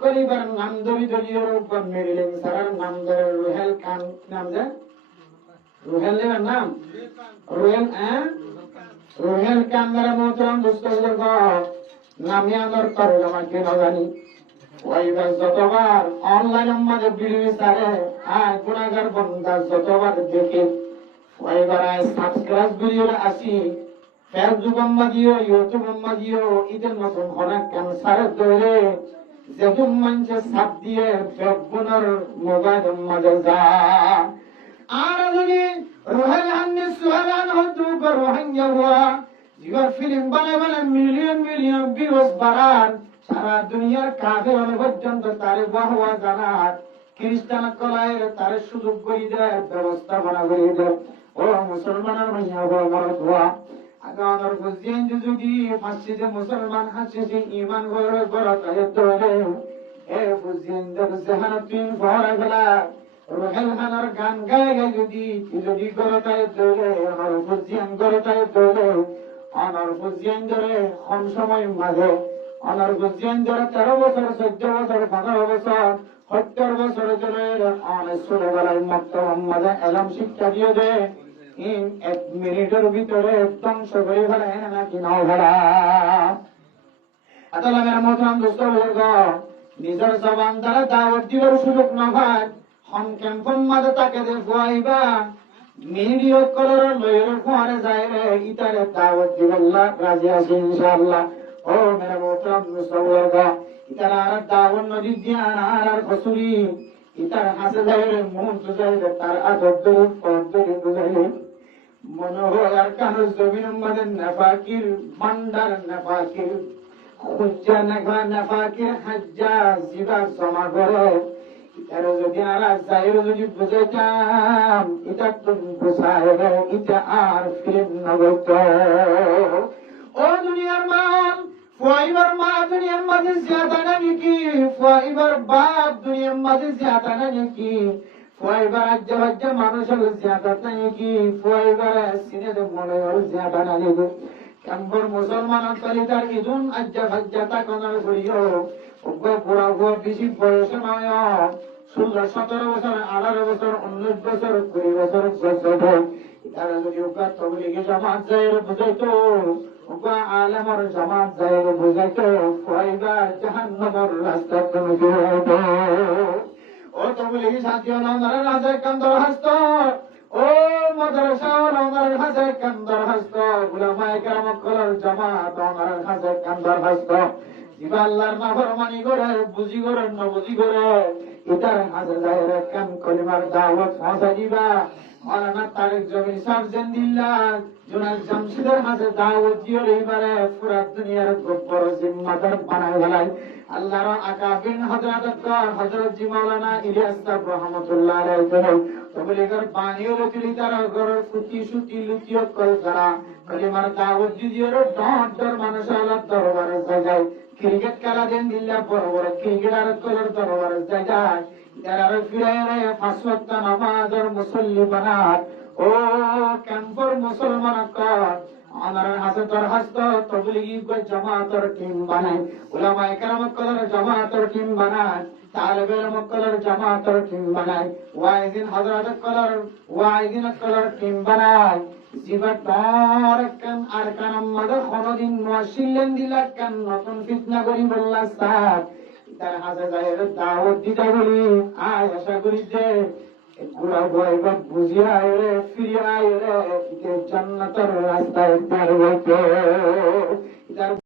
পরিবার নাম ধরি দলীয় মেরিলেন স্যারের নাম ধরে রুহেল খান নাম দেন রুহেলের নাম রুহেল রুহেল খান দ্বারা মোহতরম দুস্থ নামিয়ানোর করে আমাকে নজানি ওইবার যতবার অনলাইন আমাদের ভিডিও সারে গুণাগার বন্ধা যতবার দেখে ওইবার সাবস্ক্রাইব ভিডিও আসি ফেসবুক দিও ইউটিউব দিও ঈদের মতন অনেক ক্যান্সারের ধরে যেমন মানুষের সাপ দিয়ে বেগুনের মোবাইল মাঝে যা আর যদি রোহেল হান্নি সুহালান হতো রোহিঙ্গা হওয়া জীবন ফিল্ম বানায় মিলিয়ন মিলিয়ন ভিউজ বাড়ার সারা দুনিয়ার কাজে হলে পর্যন্ত তার বাহবা জানার খ্রিস্টান কলায় তার সুযোগ করে দেয় ব্যবস্থাপনা করে দেয় ও মুসলমানের মাইয়া হওয়া বড় ধোয়া আগানোর বুঝিয়েন যদি ফাঁসি যে মুসলমান হাসি যে ইমান গড়ে গড়া তাদের ধরে এ বুঝিয়েন যেখানে তুই ভরা গেলা রোহেল খানার গান গায়ে গায়ে যদি গড়টায় ধরে আমার বুঝিয়েন গড়টায় ধরে অনার বুঝিয়েন ধরে কম সময় মাঝে অনার বুঝিয়েন ধরে 13 বছর 14 বছর 15 বছর 70 বছর ধরে অনেক ছোটবেলায় মক্তব মাঝে এলাম শিক্ষা দিয়ে দেয় এক মিনিটের ভিতরে ধ্বংস করে ফেলেন নাকি নাও ফেলা আদালতের মতন দুষ্ট বর্গ নিজের জবান দ্বারা দাওয়াত দিবার সুযোগ না পায় হম ক্যাম্পন মাঝে তাকে দেখুয়াইবা মিডিও কলর লয়ের ফোয়ারে যায় রে ইতারে দাওয়াত দিবাল্লাহ রাজি আছে ইনশাআল্লাহ ও মেরা মতন দুষ্ট বর্গ ইতারা আর দাওয়াত নদী দিয়া আর ফসুরি ইতার হাসে যায় রে মন যায় রে তার আদর পদ্ধতি বুঝাইলে মনোহর কান জমিন মাদের নাফাকির ভান্ডার নাফাকির খুঁজা নাফা নাফাকির হাজ্জা জিবা জমা করে এটার যদি আর যাইর যদি বুঝাইতাম এটা তুমি বুঝাই রে এটা আর ফিল্ম নগত ও দুনিয়ার মান ফাইবার মা দুনিয়ার মাঝে জিয়াদা নাকি ফাইবার বাপ দুনিয়ার মাঝে জিয়াদা নাকি ফাইবার আজ্জা মানুষের জিয়াদা নাকি ফাইবার সিনেতে মনে হয় জিয়াদা নাকি কাম্বর মুসলমান তালিদার ইদুন আজ্জা ভাজ্জা তাকনার করিও ওগো পুরা গো বেশি বয়স নয় 16 17 বছর 18 বছর 19 বছর 20 বছর বয়স তারা যদি ওগা তবলিগে জামাত যায় বুঝাইতো ওগা আলেমর জামাত যায় বুঝাইতো ফাইবার জাহান্নামের রাস্তা তুমি হইতো ও তবলিগি সাথী ওনার রাজে কান্দর হাসত ও মাদ্রাসা ওনার হাসে কান্দর হাসত উলামায়ে কেরাম কলর জামাত ওনার হাসে কান্দর হাসত জিবা আল্লাহর নাফরমানি করে বুঝি করে না বুঝি করে ইতার হাসে যায় রে কাম কলিমার দাওয়াত পৌঁছা দিবা মাওলানা তারেক জমির সাহেব জিন্দিল্লাহ জুনাল জামশিদের হাতে দাওয়াত দিয়ে এবারে পুরা দুনিয়ার গব্বর জিম্মাদার বানায় ফেলাই আল্লাহর আকাবিন হযরত জি মাওলানা ইলিয়াস সাহেব রাহমাতুল্লাহ আলাইহি তবলিগের বাণীও রচিলি তার ঘরের ফুটি সুটি লুচিও কল করা কলিমার দাওয়াত দিয়ে ডর মানুষ আল্লাহ দরবারে যায় ক্রিকেট খেলা দেন দিল্লা বড় বড় ক্রিকেটার কলর দরবারে যায় যারা ফিরে 5 ওয়াক্ত নামাজের মুসল্লি বানাত ও ক্যাম্পর মুসলমান আমার হাতে তোর হস্ত তবলিগি জামাতের টিম বানায় উলামায়ে কেরাম কলর জামাতের টিম বানায় তালেবে ইলম কলর জামাতের টিম বানায় ওয়াইজিন হযরত কলর ওয়াইজিন কলর টিম বানায় জিবা তোর কান আর কান মাদে কোনদিন মুশিলেন দিলা কান নতুন ফিতনা করি বললা স্যার তার হাতে যায় দাওয়াত দিতে বলি আয় আশা করি যে গুলা ভয় বা বুঝিয়া রে ফিরিয়া রে জান্নাতের রাস্তায় পার হইতে